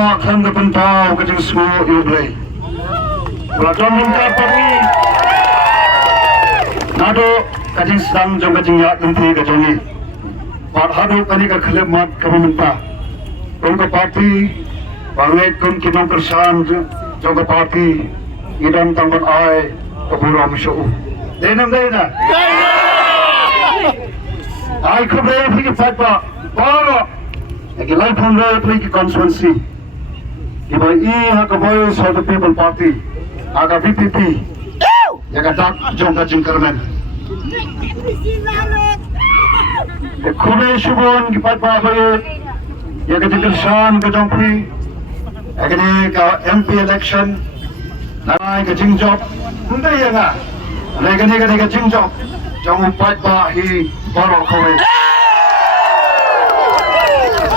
mak kan ke pentau ke jeng semua iublay. Belakang minta pergi. Nado kajing sedang jong kajing yak nanti kajongi. Pat hadu kani ke kelip mat kami minta. Jong ke parti, bangai kun kinong kersan jong ke parti. Idam tangkan ai keburam syuh. Denam dena. Ai kublay pergi fatwa. Para. Lagi life from there pergi constituency. Iba hak voice of the people party. Aga VPP. Jaga dak jong kajing kermen. Kublay syubon ki fatwa bayi. Jaga dikersan kajong pi. Agani ka MP election. Nai ka jingjob, hindi yan nga. Nai ka jingjob, jang upat ba hi baro kowe.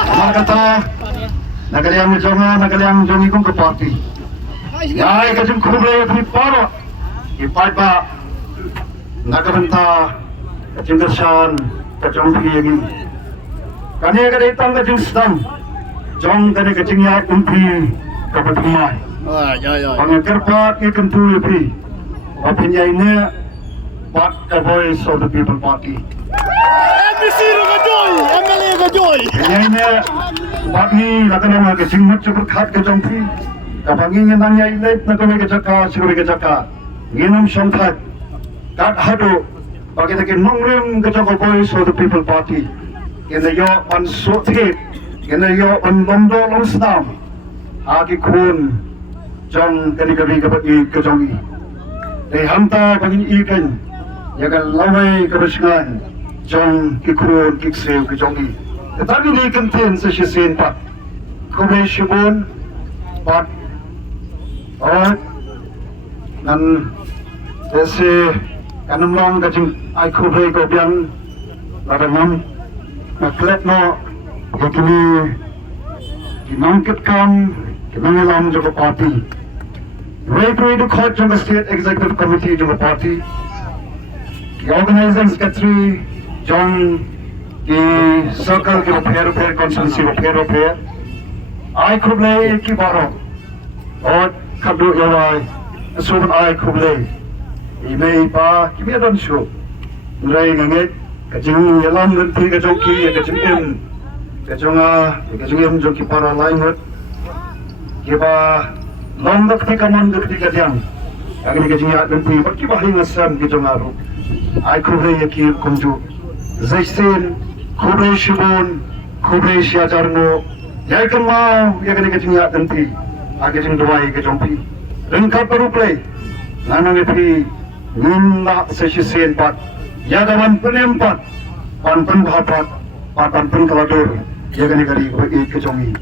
Nakata, nagaliang jonga, nagaliang jongi kong kapati. Nai ka jing kublay hi baro, upat ba nagabanta, kajing kersan, kajong hiyagi. Kani ka itang kajing sedang, jong kani kajing yak umpi kapatumay. Pangakar part ikan tu lebih. Opinion ini part the voice of the people party. MBC Gajoy, MLA Gajoy. Ini part ni lakukan orang kesingmat cukup khat ke jompi. Kapag ingin nanya ini nak kami kecaka, siguri kecaka. Inam sampai kat hadu bagi kita nongrim kecaka voice of the people party. Kena yo on sotit, kena yo on londo long stam. Agi kun. Jong kani ke jongi. Hanta bagi ikan. Jaga lawai kebersihan. Jong kikun kikseu ke jongi. Tetapi ni konten sesiasen pat. Kublay syubon pat. Alright. Dan desi kanumlang kajing ai kublay ko biang ladangam. Naklet no yakini kinangkitkan kinangalam joko party. Right to court from the state executive committee to the party. The organizing secretary, John, the circle के repair constituency repair. I kublay की बारों और कब्दू यावाई सुबह I kublay. इमे इपा किमी अदम शो. नराई गंगे कचिंग यालाम नंती कचों की कचिंग एम कचोंगा एम जो की पारा लाइन हट. Kiba long dakti kaman dakti kadyang agni kajing ya dampi bakki bahi ngasam ki jongaru ai kublay yaki kumju zaisen kublay shibon kublay syajarno yai kamau yagni kajing ya dampi agajing duai ke jompi rengkap peruplay nanang epi ninda sesisen pat yagawan penempat pan bhapat pan kaladur yagni kari ke jongi